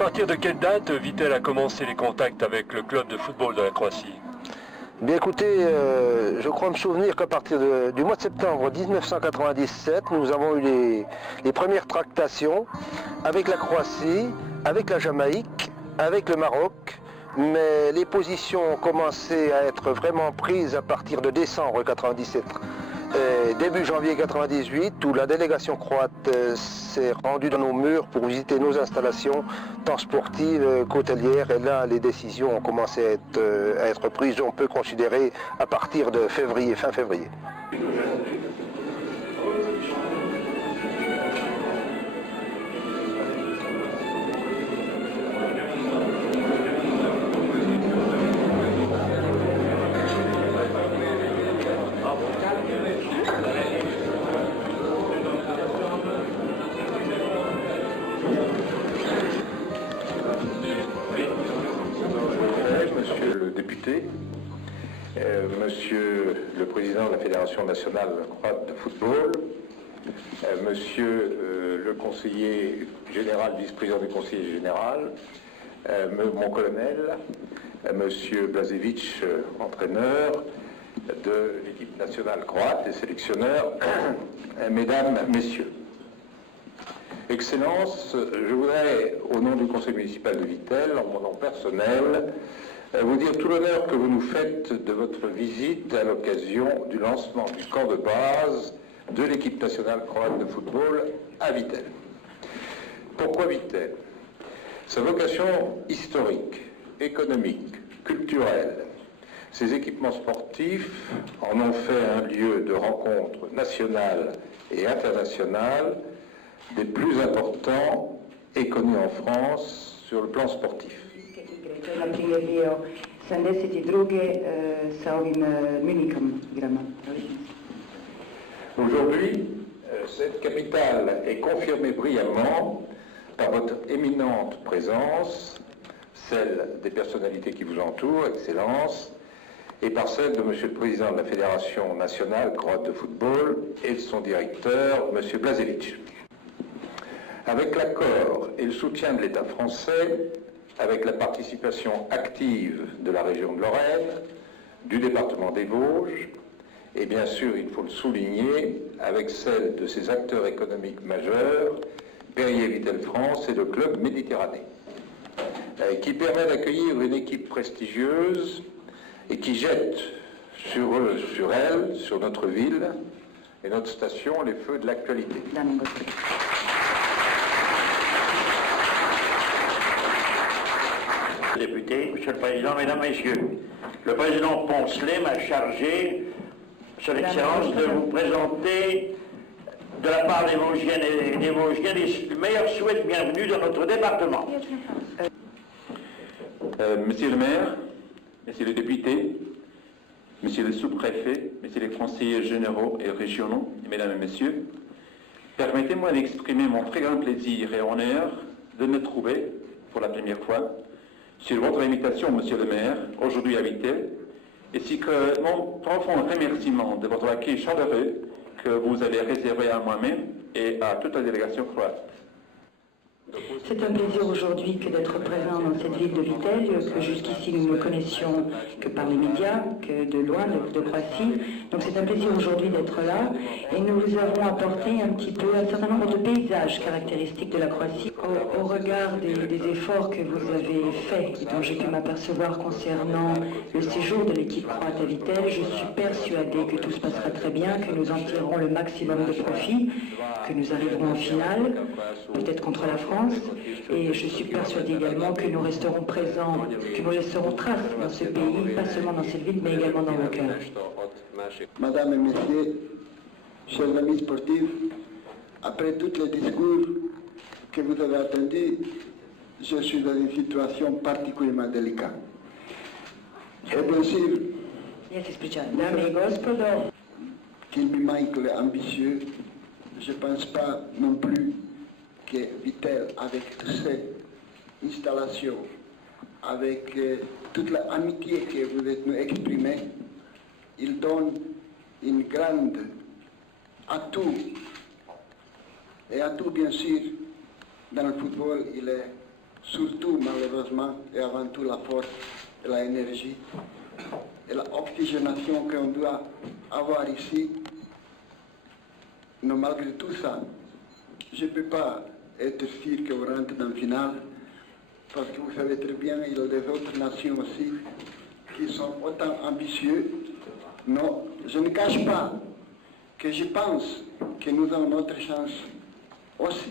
partir de quelle date Vittel a commencé les contacts avec le club de football de la Croatie? Bien écoutez, je crois me souvenir qu'à partir du mois de septembre 1997, nous avons eu les premières tractations avec la Croatie, avec la Jamaïque, avec le Maroc, mais les positions ont commencé à être vraiment prises à partir de décembre 1997. Début janvier 1998, où la délégation croate s'est rendue dans nos murs pour visiter nos installations, tant sportives qu'hôtelières, et là les décisions ont commencé à être prises, on peut considérer à partir de février, fin février. Monsieur le député, Monsieur le président de la Fédération nationale croate de football, Monsieur le conseiller général, vice-président du conseiller général, mon colonel, Monsieur Blažević, entraîneur de l'équipe nationale croate et sélectionneur, Mesdames, Messieurs. Excellences, je voudrais, au nom du conseil municipal de Vittel, en mon nom personnel, vous dire tout l'honneur que vous nous faites de votre visite à l'occasion du lancement du camp de base de l'équipe nationale croate de football à Vittel. Pourquoi Vittel? Sa vocation historique, économique, culturelle, ses équipements sportifs en ont fait un lieu de rencontre nationale et internationale des plus importants et connus en France sur le plan sportif. Aujourd'hui, cette capitale est confirmée brillamment par votre éminente présence, celle des personnalités qui vous entourent, Excellences, et par celle de Monsieur le Président de la Fédération nationale croate de football et de son directeur, Monsieur Blažević. Avec l'accord et le soutien de l'État français, avec la participation active de la région de Lorraine, du département des Vosges, et bien sûr, il faut le souligner, avec celle de ses acteurs économiques majeurs, Perrier Vittel France et le Club Méditerranée, qui permet d'accueillir une équipe prestigieuse et qui jette sur elle, sur notre ville et notre station, les feux de l'actualité. Député, Monsieur le Président, Mesdames, Messieurs, le Président Poncelet m'a chargé, Son Excellence, de vous présenter, de la part des Vosgiennes et des Vosgiens, les meilleurs souhaits de bienvenue dans notre département. Monsieur le maire, Messieurs les députés, Messieurs les sous-préfets, Messieurs les conseillers généraux et régionaux, Mesdames et Messieurs, permettez-moi d'exprimer mon très grand plaisir et honneur de me trouver, pour la première fois, sur votre invitation, Monsieur le maire, aujourd'hui à Vittel, ainsi que mon profond remerciement de votre accueil chaleureux que vous avez réservé à moi-même et à toute la délégation croate. C'est un plaisir aujourd'hui que d'être présent dans cette ville de Vittel, que jusqu'ici nous ne connaissions que par les médias, que de loin, de Croatie. Donc c'est un plaisir aujourd'hui d'être là et nous vous avons apporté un certain nombre de paysages caractéristiques de la Croatie. Au regard des efforts que vous avez faits et dont j'ai pu m'apercevoir concernant le séjour de l'équipe croate à Vittel, je suis persuadée que tout se passera très bien, que nous en tirerons le maximum de profit, que nous arriverons en finale, peut-être contre la France. Et je suis persuadée également que nous resterons présents, que nous laisserons trace dans ce pays, pas seulement dans cette ville, mais également dans nos cœurs. Madame et Messieurs, chers amis sportifs, après tous les discours que vous avez attendus, je suis dans une situation particulièrement délicate. Et bien sûr, Dame i gospodo, qu'il me manque l'ambitieux, je ne pense pas non plus que Vittel, avec toutes ces installations, avec toute l'amitié que vous êtes nous exprimée, il donne une grande atout. Et atout, bien sûr, dans le football, il est surtout malheureusement et avant tout la force et l'énergie et l'oxygénation qu'on doit avoir ici. Mais malgré tout ça, je ne peux pas être sûr qu'on rentre dans le final, parce que vous savez très bien, il y a des autres nations aussi qui sont autant ambitieux. Non, je ne cache pas que je pense que nous avons notre chance aussi.